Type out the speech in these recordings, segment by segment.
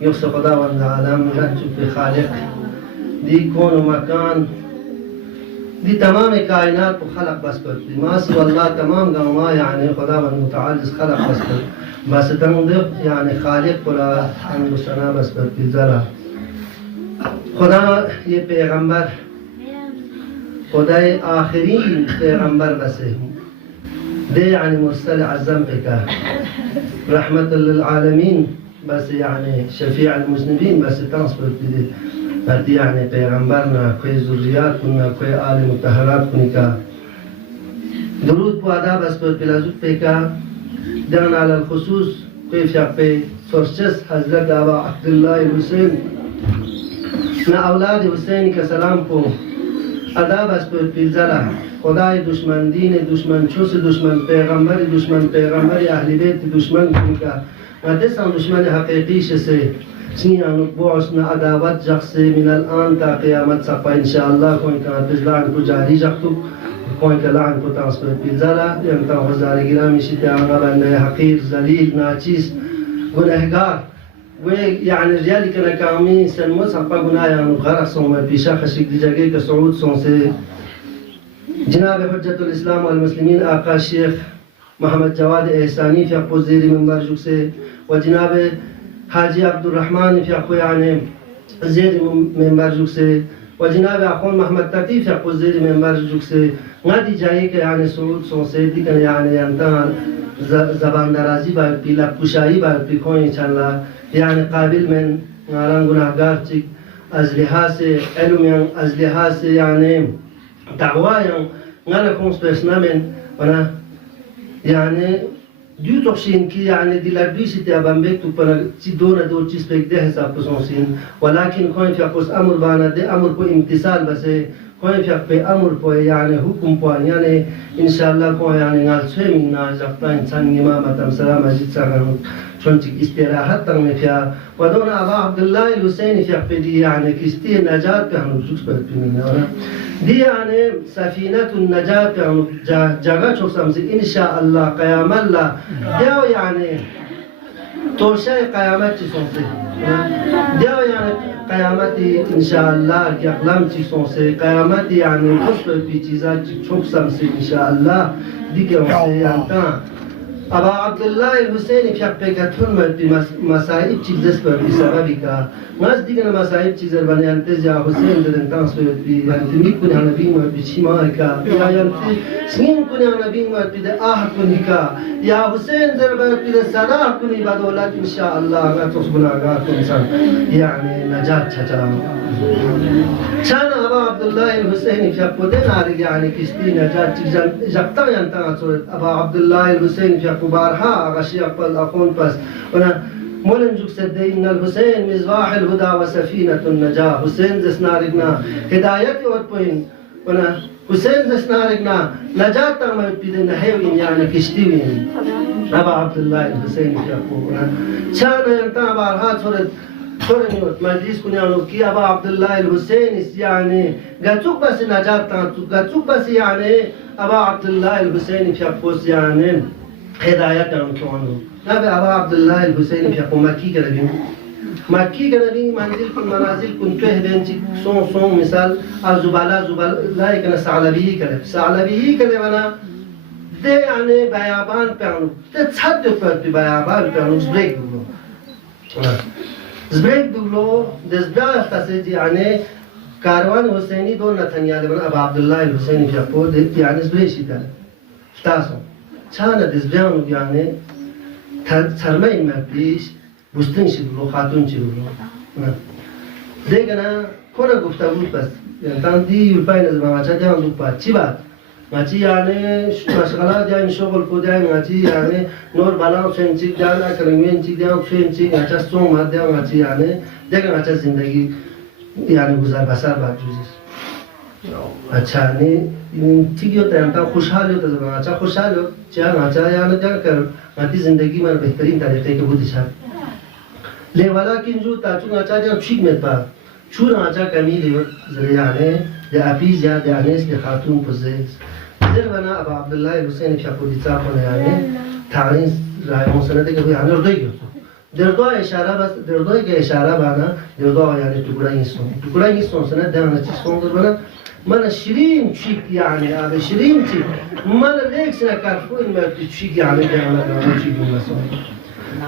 يوصف خداوند عالم رنجو في خالق دي كون ومكان دي تمام كائنات وخلق بس بدي ما سوى الله تمام قام ما يعني خداوند متعال خلق بس بدي بس تنظر يعني خالق ولا عنده سنة بس بدي زرع خدا ये पैगंबर खुदाए आखिरी पैगंबर बस है दे यानी मुर्सल अज़म पे का रहमतुल लिल आलमीन बस यानी शफीअ अल मुज़निबीन बस ट्रांसफर दे बस यानी पैगंबर ना कोई ज़ुर्रियात ना कोई आले मुतहरात का दुरूद को अदा बस पर बिलाजुत पे का दन अल खुसूस कोई फ़ियाक़े सोर्सेस हज़रत अबा अब्दुल्लाह हुसैन ना औलाद हुसैन का सलाम को अदा बस पर बिलज़ला खुदाए दुश्मन दीन दुश्मन छुस दुश्मन पैगंबर अहले बैत दुश्मन का नदेसन दुश्मन हकीकी से स्निया नुबूस ना अदावत जख्स से मिनल आन ता क़यामत सक़ा इंशाअल्लाह कोई का बिज़लान को जारी जख्तु कोई का लान को ट्रांसफर बिलज़ला यंता हज़ार गिरामी शितांगा बंदे हकीर ज़लील नाचीस गुनहगार वे यानी रियाली के नकामी सन्मत सक़ा गुनाह यानी गरक़ सों में पीछा खशिक दी जगह के सऊद सों से जनाब हुज्जतुल इस्लाम वल मुस्लिमीन आका शेख मोहम्मद जवाद एहसानी फ़ियाक़ो ज़ेरी मंबर जुक से व जनाब हाजी अब्दुर्रहमान फ़ियाक़ो यानी ज़ेरी मंबर जुक से व जनाब अख़ुन मोहम्मद तकी फ़ियाक़ो ज़ेरी मंबर जुक से गादी जाए के यानी सऊद सों से दिकन यानी अंता ज़बान दराज़ी बार पीला कुशाई बार पिकोई चला यानी काबिल में नारायण गुनाहगार चिक अज़लिहा से एलुमियन अज़लिहा से यानी तक़वायन नाना कौंस पैसना में वना यानी दो तोक्षीन की यानी दिलाबी से त्याबंबेक तो पर दो चीज़ पे दे हिसाब को सोचीन वलाकिन कोई फ़ियाक़ुस अमर बाना दे अमर को इम्तिसाल बसे कोई फ़ियाक़े अमर को यानी हुक्म को यानी इंशाअल्लाह को यानी नाल स्विमिंग ना जफ्ता इंसान निमा मतम सलाम अजीत सागन شونتك استراحة تنفيا ودون أبا عبد الله الحسين في عقدي يعني كستي نجاة كانوا بزوج بالبنية دي يعني سفينة النجاة كانوا جاغا شو سامسي إن شاء الله قيام الله ديو يعني توشاي قيامات تسونسي ديو يعني قيامتي إن شاء الله كأقلام تسونسي قيامتي يعني قصة في تيزات شو سامسي إن شاء الله دي كانوا يعني أبا عبد الله الحسين في حقيقتهم مسائل چیزes پر بسببی کا ناز دیگر مسائل چیزر بنی انتز یا حسین درن تانسوی بی انتمی کنی نبی ما بچیما کا یا انتی سنین کنی نبی ما بده آه کنی کا یا حسین در بده صلاح کنی بدولت ان شاء الله ما تصبنا غاكم سن يعني نجات چچا شان أبا عبد الله الحسين في قدنا على يعني كستي نجات جبتا ينتهى أبا عبد الله الحسين في قبارها غشي أقبل أخون بس وأنا مولن جوك سدي إن الحسين مصباح الهدى وسفينة النجاة حسين زسنارنا هدايتي أربعين وأنا حسين زسنارنا نجاة تامر بيدنا هيوين يعني كشتيين أبا عبد الله الحسين في قبارها شان ينتهى بارها صورت خورنيوت مجلس كنيانو كي أبا عبد الله الحسين يعني قاتوك بس نجاة تانتوك قاتوك بس يعني أبا عبد الله الحسين في قبوس يعني هداية كانوا كونوا نبي أبا عبد الله الحسين في قبو مكي كربين مكي كربين منازل كنت بنتي صون مثال الزبالة لا يكن سعلبيه كرب أنا ده يعني بيابان كانوا تتصدق في بيابان كانوا زبريك دولو زبريك دولو دزبيا تسجي يعني كاروان حسيني دون نتنيا لبن أبا عبد الله الحسيني في قبو يعني زبريشي تاني تاسو چانه دزبیانو يعني ترمين ما بيش بستن شدلو خاتون شدلو دیگنا کنه گفته بود بس يعني تاندي يلبين از ما چه دیان دوپا چی بات ما چی يعني مشغلات يعني شغل کودای ما چی يعني نور بالام چن چی دیان کرمین چی دیان چن چی اچا سوم ما دیان ما چی يعني دیگنا اچا زندگی يعني گذار بسر بات جوزیس अच्छा नहीं ठीक होता है हम तो खुशहाल होता है अच्छा खुशहाल हो चाहे अच्छा या ना क्या कर आती ज़िंदगी में बेहतरीन तरीके के बुद्धि शायद ले वाला किन जो ताचुं अच्छा जो ठीक में था चूर अच्छा कमी ले ज़रियाने या अफीज़ या दानेस के खातून पुज़ेस ज़र बना अब अब्दुल्लाह हुसैन क्या पुदिता को ने आने थारीन राय मौसम ने देखो यानी और दे गयो دردو اشاره بس دردوی که اشاره بنا دردو یعنی تو گرایی سون سنت دهنه چی سون در بنا من شیرین چیک یعنی آب شیرین چیک من لیکس نکرفو این مرد چیک یعنی دهنه چیک می‌سون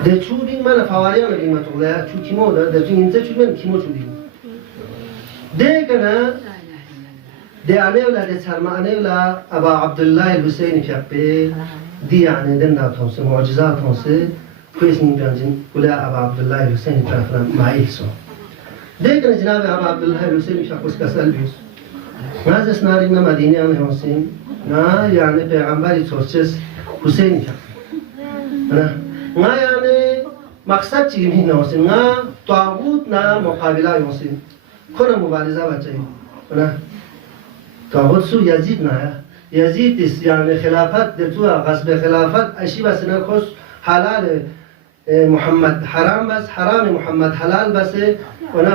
ده چودی من فواریان دیگه متوله چود کیمو ده چون اینجا چود من کیمو چودی ده کنه ده آنیولا ده سرما آنیولا ابا عبدالله الحسینی فیقبه دی یعنی دن ناتونسه معجزات هنسه كويس نبيانجين ولا أبا عبد الله الحسين تعرفنا معيل سو. ديكنا جناب أبا عبد الله الحسين مش أقول كسل بيوس. ما زس نارينا مدينة أنا حسين. نا يعني بيعمباري تورشس حسين فيك. نا يعني مقصد چی می نوسیم نا طاغوت نا مقابله یوسیم. کنه مبارزه بچه‌ای. نا طاغوت سو یزید نه. یزید است يعني خلافت در تو غصب خلافت اشی بس نه خوش حلال محمد حرام بس حرام محمد حلال بس ونا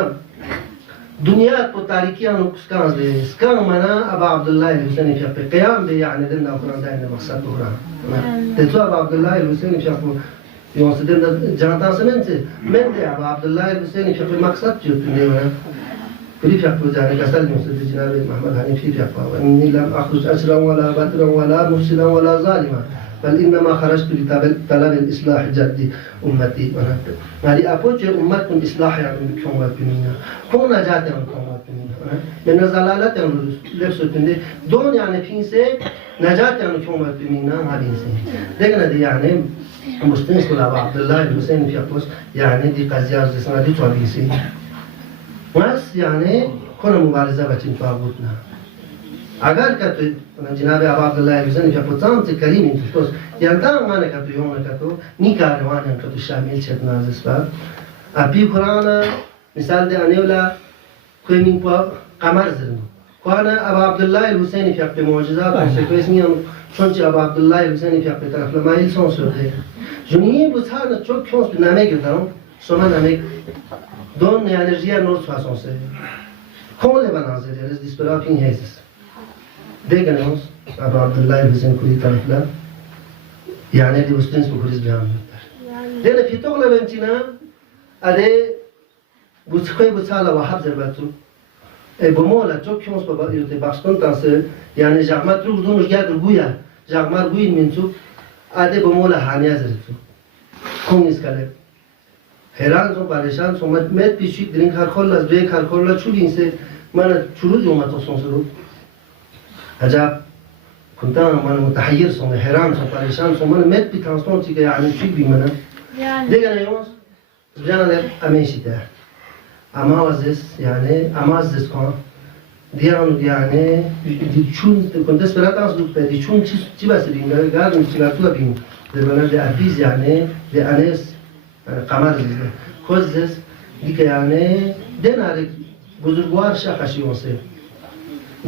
دنیا کو تاریکی انو کسکان ده اسکان منا ابا عبدالله الحسینی فیق قیام به یعنی دن قرآن داین مقصد قرآن تتو ابا عبدالله الحسینی فیق یون سدن جانتان سمنت من ده ابا عبدالله الحسینی فیق مقصد جو تنده ونا كل فيق وزارة كسل يوسف جناب محمد حنيفي فيق وإني لم أخرج أشرا ولا بدرا ولا مفسدا ولا ظالما بل إنما خرجت لطلب الإصلاح جد أمتي يعني أبوج أمتكم إصلاح يعني بكم وبنينا هو نجاة يعني بكم وبنينا من الزلالة يعني لبسوا دون يعني فينسي نجاة يعني بكم وبنينا ما بينسي لكن دي يعني مستنس ولا عبد الله الحسين في أقوس يعني دي قضية جسنا دي توابيسي بس يعني كنا مبارزة بتشين طاغوتنا اگر که جناب ابا عبدالله الحسینی که پوتام تی کلیم این توش یلدان مانه که تو یوم که تو نیکاروان هم که تو شامل شد نازس بار ابی قرآن مثال ده انیولا کوی من پا قمر زرنو کوانا ابا عبدالله الحسینی که معجزات سکویس میان چون چه ابا عبدالله الحسینی که طرف لمایل سون سرده جنیه بوتان چوب کونس به نمه گردم سوما نمه دون انرژی نور سواسون سه کامل بنازه دیرز دیسپرا پین هیزس دیگرانش ابا عبدالله الحسین کوی طرف لا يعني دي وستنس بكوريس بيعمل لأن في تغلى بنتنا أدي بوتخوي بوتسالا وحب زرباتو بمولا çok kons baba yote başkan tansı yani jagmat ruh dumuş geldi guya jagmar guyin mintu ade bmola haniya zertu konis kale heran so pareshan so met pişik drink har kollas break har kolla çudinse mana çuru jomato sonsuru acaba كنت أنا متحير صون حيران صون پریشان صون من مت بترانسپورت که يعني چی بی منه دیگه نیومد جانا لب أميشته أما وزس يعني أما وزس كان دیان يعني چون كنت اسپرات آن سلوك بدی چون چی بس بیم گرد میشیگرتو بیم درباره ده ابیز يعني ده انس قمر زده خوزس دیگه يعني دناره بزرگوار شخصی واسه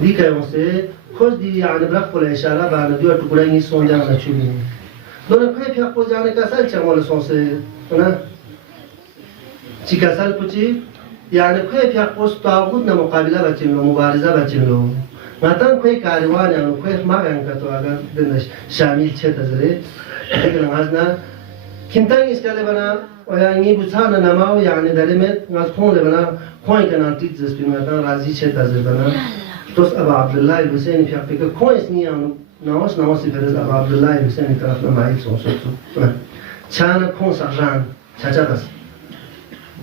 دیگه واسه خوش دی يعني برق ولا إشارة بعد دور تقولين يسون جانا نشوفين دون بخير في أقوى جانا كسل شمال سونسة هنا شيء كسل بتشي يعني بخير في أقوى طاغوتنا مقابلة بتشيلو مبارزة بتشيلو مثلا بخير كاروان يعني بخير ما كان كتو أجا دنش شامل شيء تزري لكن عزنا كنتان إسكالي بنا ويعني بتشانا نماو يعني دلمت نازكون لبنا خوين كنا تيجي زسبين مثلا رازي شيء تزري بنا توس أبا عبد الله الحسيني في أفريقيا كويس نيانو ناوسي فرز أبا عبد الله الحسيني طرفنا معي سوسوتو كان كون سرجان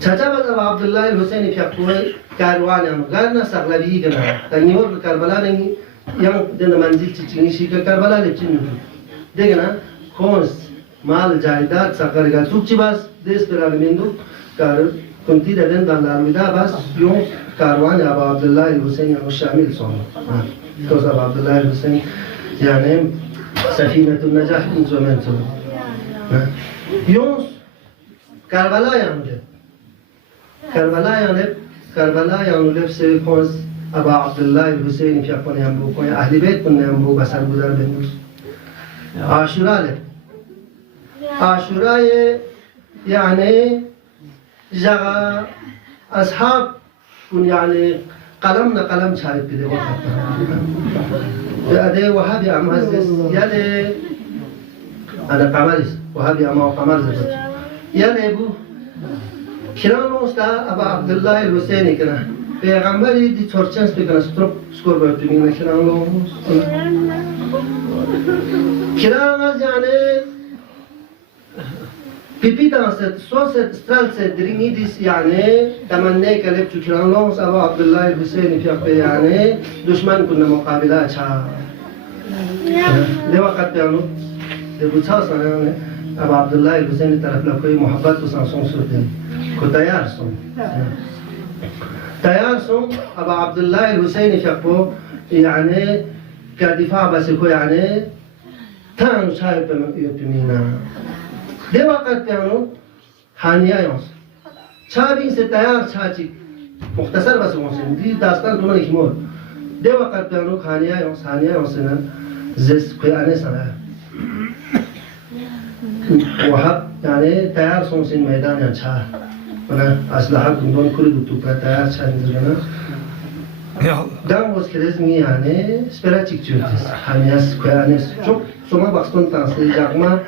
تجابس أبا عبد الله الحسيني في أفريقيا كاروان يعني غيرنا سغلبي كنا تنيور كربلاء نيجي يوم دنا منزل تجيني شيء كربلاء لتجيني دهنا كونس مال جايدات سكرجال توكي بس ديس برالميندو كار كنتي دهن دلالودا بس يوم كاروان أبا عبد الله الحسيني الشامل صنع توس أبا عبد الله الحسيني يعني سفينة النجاح من زمان يونس كربلاء يعني كربلاء يعني لبس كونس أبا عبد الله الحسيني في أقوى ينبو كوني أهل بيت كنا ينبو بسر بدر بندوس عاشوراء يعني جغا أصحاب كن يعني قلمنا قلم شارك كده أده وهابي عم هزس يلي أنا قمرس وهابي عم قمر زبط يلي بو Kiran usta Aba Abdullah el-Husseini kena. Peygamberi di çorçens pekana strop skor böldüğünde kiran usta. Kiran az yani pipi danset, soset, stralset, drinidis yani temenni kelip kiran usta Aba Abdullah el-Husseini fiyakbe yani düşman kunna mukabila ça. Ne vakit yani bu çağsan yani Aba Abdullah el-Husseini tarafla koyu muhabbet usan son sürdü. Ko tayarsın. tayarsın Aba Abdullah el-Husseini fiyakbo yani كدفاع بس يكون يعني تانو شايف يوتمينا ده وقت يعني هانيا يونس شابين ستايار شاچي مختصر بس ممكن دي داستان دوما يكمل ده وقت يعني هانيا يونس نا زس قيانه سنه وهب يعني تايار سونسين ميدان يعني شا انا اسلحه دون كل دوتو تايار شاندنا Dan oskeresmi yani speratik çürütüz. Hanyas koyanes çok soma bakston tansı jakma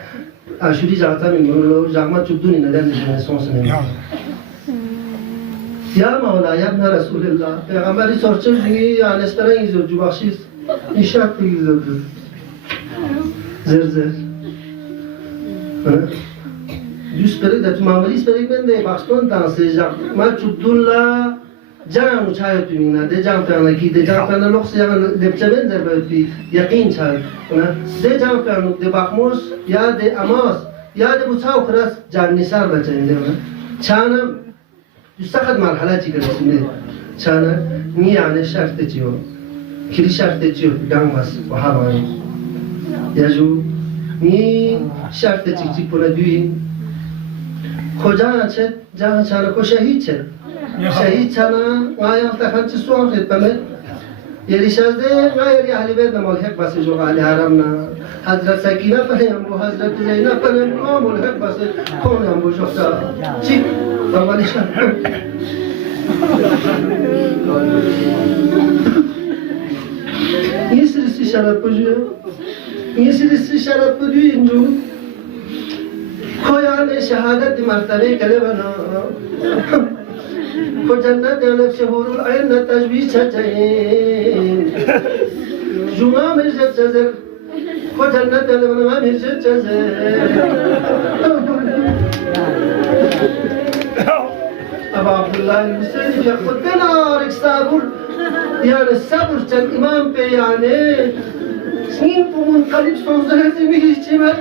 aşuri jakta mingulo jakma çubduni neden dişine sonsun emi. Ya Mevla ya İbn Resulullah Peygamberi sorçuz gibi yani speren gidiyor cubakşiz inşaat gidiyordur. Zer. Yüz peri de tümameli speri ben de bakston tansı jakma çubdunla جان وشايت منا ده جان فانا كي ده جان فانا لوكس يعني ده بتشبن زي بيتي يقين شاي أنا ده جان فانا ده بخموس يا ده أماس يا ده بتشاو خلاص جان نسار بتشين ده أنا شانا يستخد مرحلة كده اسمه شانا ني يعني شرط تجيو كل شرط تجيو دام بس وحرام يجو ني شرط تجيب ولا دوي خجان شد جان شانا كشهيد شد شهید چنا آیا تکان چی سوام خدمه یلی شازده غیر اهل بیت ملحق بس جو علی حرم نا حضرت سکینه پنیم بو حضرت زینب پنیم بو ملحق بس کونم بو شخصا چی بابالی شد یه سری شرط بجوه یه سری شرط بجوه اینجو کویان شهادت مرتبه کلی بنا فجنة لك شهور العين تجبي شجعين جمع مرجت جزر فجنة لك مرجت جزر أبا عبد الله المسلم يقول دنارك صبر يعني الصبر كان إمام بي يعني سنين منقلب صنصر زميه اجتماع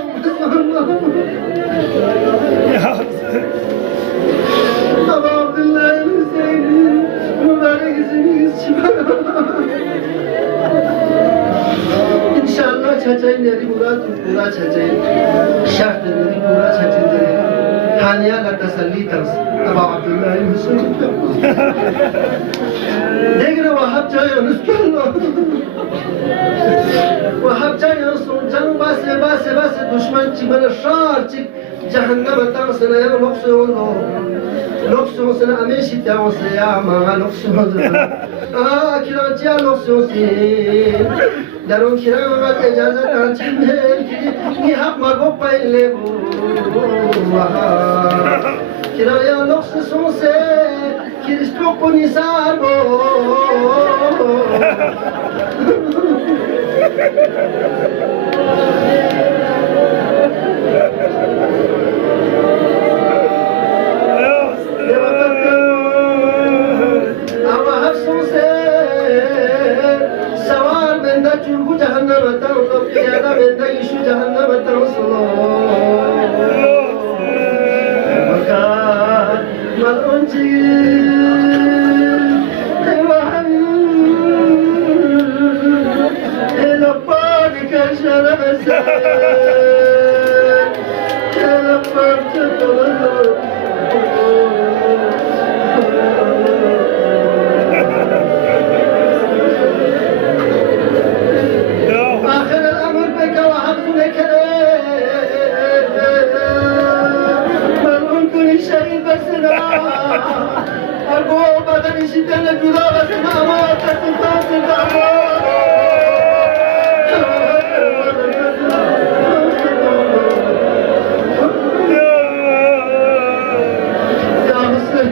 أبا عبد الله İnşallah çaçayın neri pura çaçayın şart neri pura çaçayın haniyala teselli ters Aba Abdullah Hüseyin Degre vahab cayan üsküllü vahab cayan son can base düşman çimene şar çık cehenneme tansına ya l'option c'est la même situation c'est à ma l'option qui l'on tient l'option c'est daron qui l'a ma ijazat anchime ni hak ma go paile qui l'a ya l'option c'est qui risque pour ni sarbo جنب جهنم تنصب قيادة من ديش جهنم تنصب مكان ملعون إلى بارك شرب السيد إلى بارك أرجو بدني شدنا جدار سماما تسمع يا حسين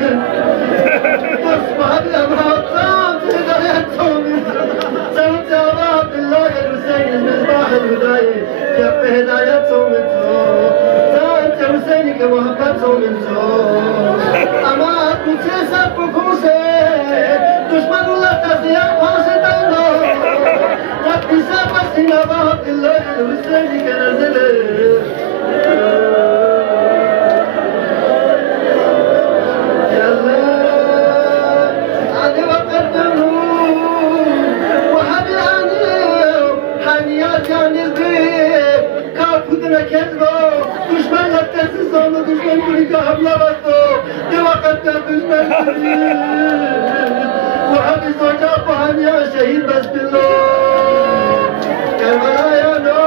يا عبد الله الحسين كنزله كذبه دشمن لتسي صانو دشمن كوني كهبلا بطو دي وقت دشمن كوني وحبي زوجا بهم يا شهيد بس بالله كربلا يا نو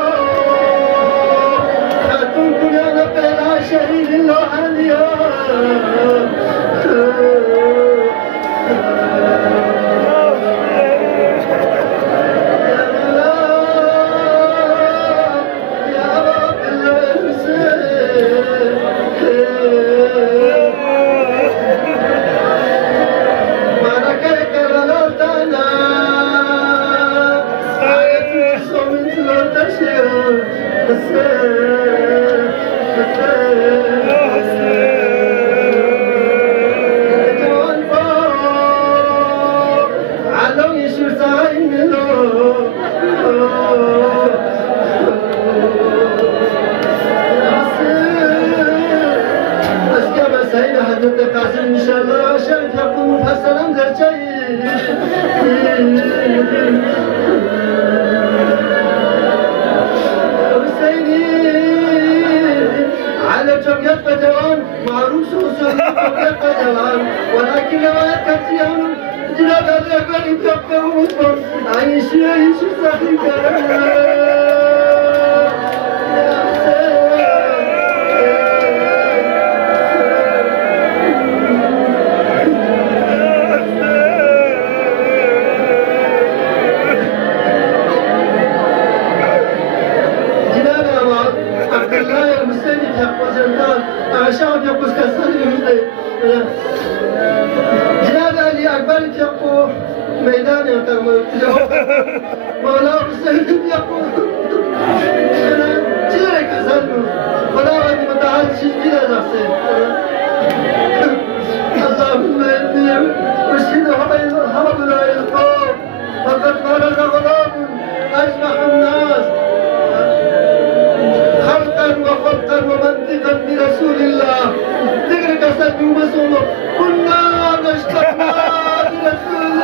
خاتون كوني انا بلا شهيد الله عنيا إن شاء الله عشان تكون مفصلا زرتي حسيني على جمعية بدوان معروف وصول جمعية بدوان ولكن روايات كثيرة جناب الأكبر يبقى ومصبر عايش صحيح شعب يقول كسر جناب علي أكبر يقول ميدان يقول مولا حسين يقول جيرك كسر ولا أني متعال شيء بلا نفسي اللهم إني أشهد هؤلاء القوم فقد مرض غرام أجمع الناس خلقا وخلقا ومنطقا برسول الله ذكر كسب ومسؤول كنا نشتقنا برسول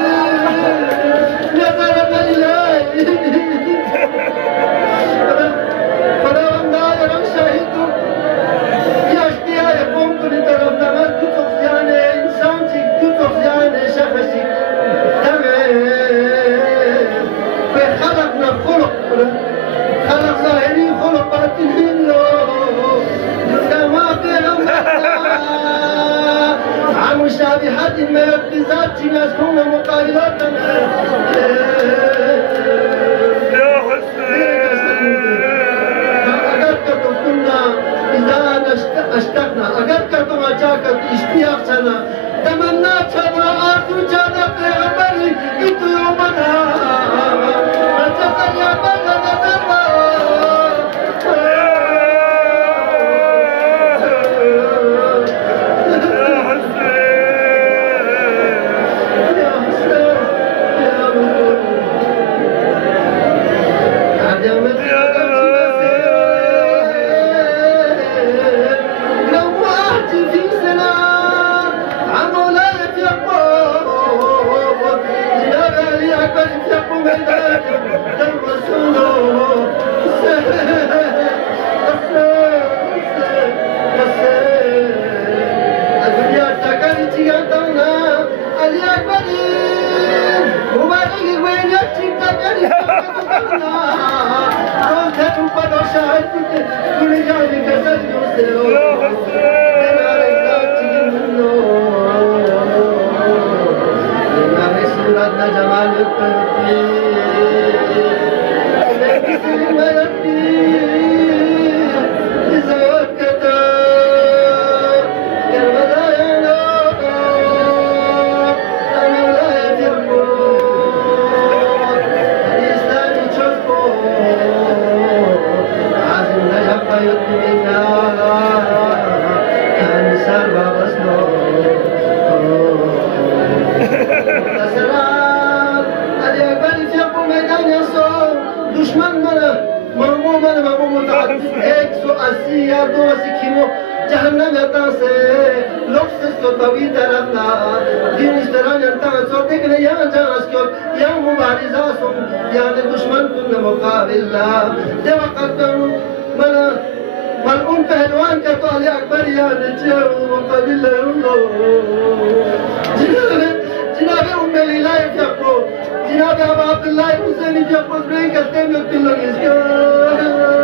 نظرنا إليه خداوندا يرم شاهدو يشتيا يقوم كل طرف نماز كتوخ يعني إنسان كتوخ يعني شخصي تمام فخلقنا خلق ظاهري خلق باطني كما عن مشابهات ما بذات ناس كنا مقابلات يا حسين أجرك كنا إذا أشتقنا أجرك كما جاكت اشتياقنا تمناتنا أرجو جانا بأمري إنت يومنا رجعنا يا بلدنا يطمئن قوی طرفنا دینش دران انتان سوٹک نے یہاں جانس کیوں یا مبارزہ سن یعنی دشمن کن مقابل دے وقت کروں ملعون پہلوان کا تو علی اکبر یعنی چیو مقابل جناب ام لیلہ فیقو جناب ابا عبداللہ حسینی فیقو برین کرتے ہیں مکتل لگیس کیا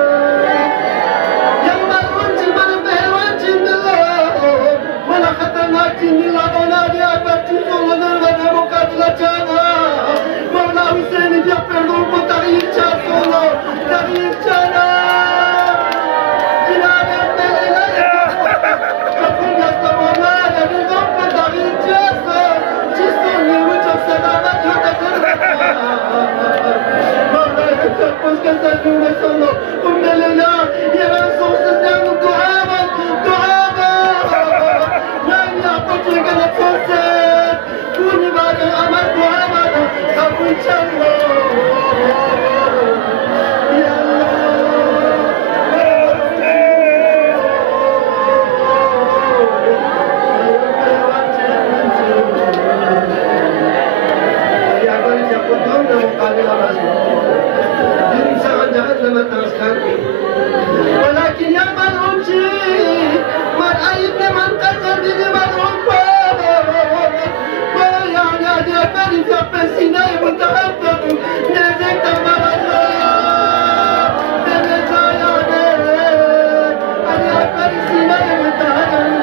خطرناک چیندی لادونا دیا بچی سولنا ونا مقابلہ چانا مولا حسینی بیا پردوں کو تغییر چاہ سولو تغییر چانا جناب اپنے لئے کفر گستا مولا یعنیدوں کو تغییر چاہ سول جس تو نیو چک سلامت ہو تکر مولا حسین پوچھ کے سجنوں میں سولو امنے لینا یہ رسول سجنوں دعابا You're gonna put it. Kuni baga amar Muhammad, Abu Challo. Ya ولكن يا ملعون من أيب من قتل بني ملعون يعني أجي أبني في أبسيناي متعبد نزيك تمر الله نزيك يعني أجي أبني سيناي متعبد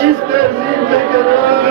چیز برزین بکنم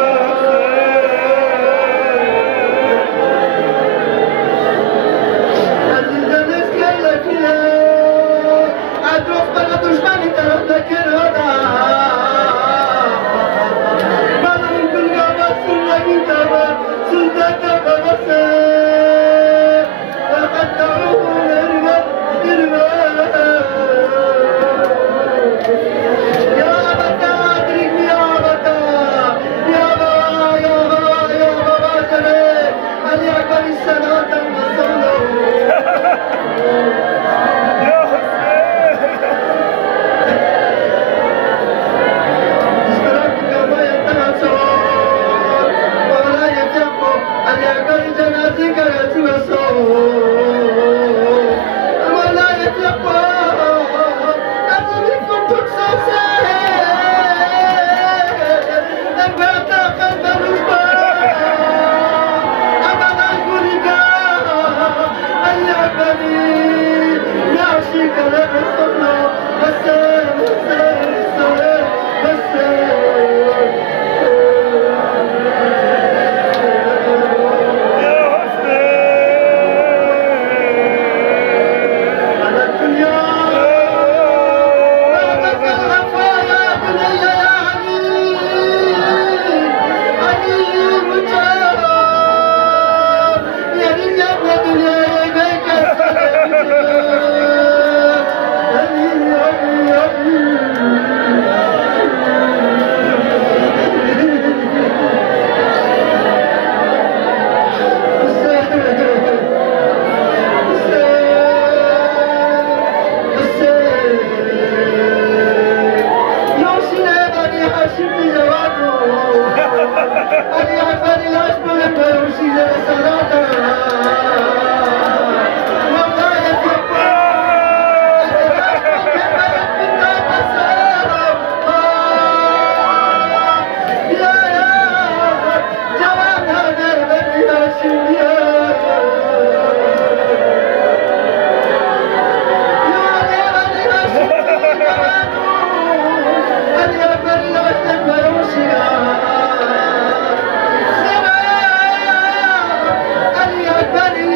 Buddy!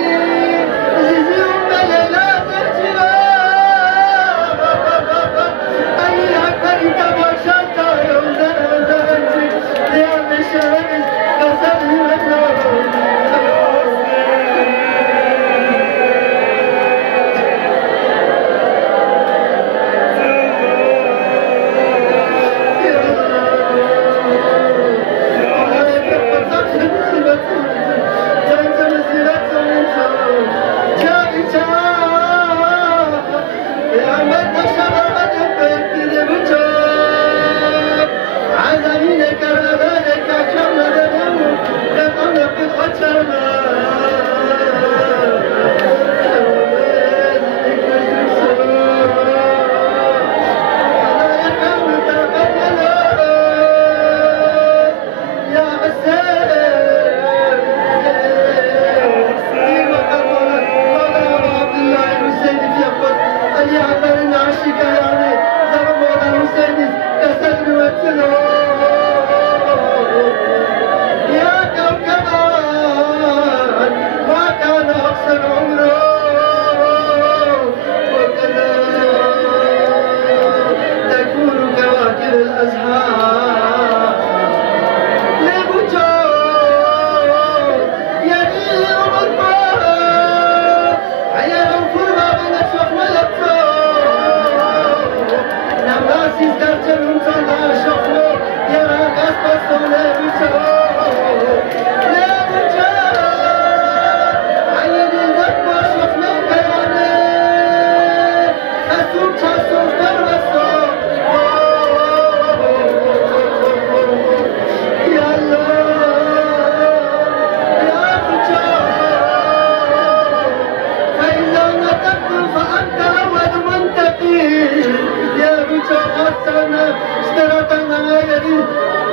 یعنی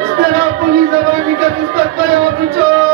استراپولی زمانی که نسبت به آبروچار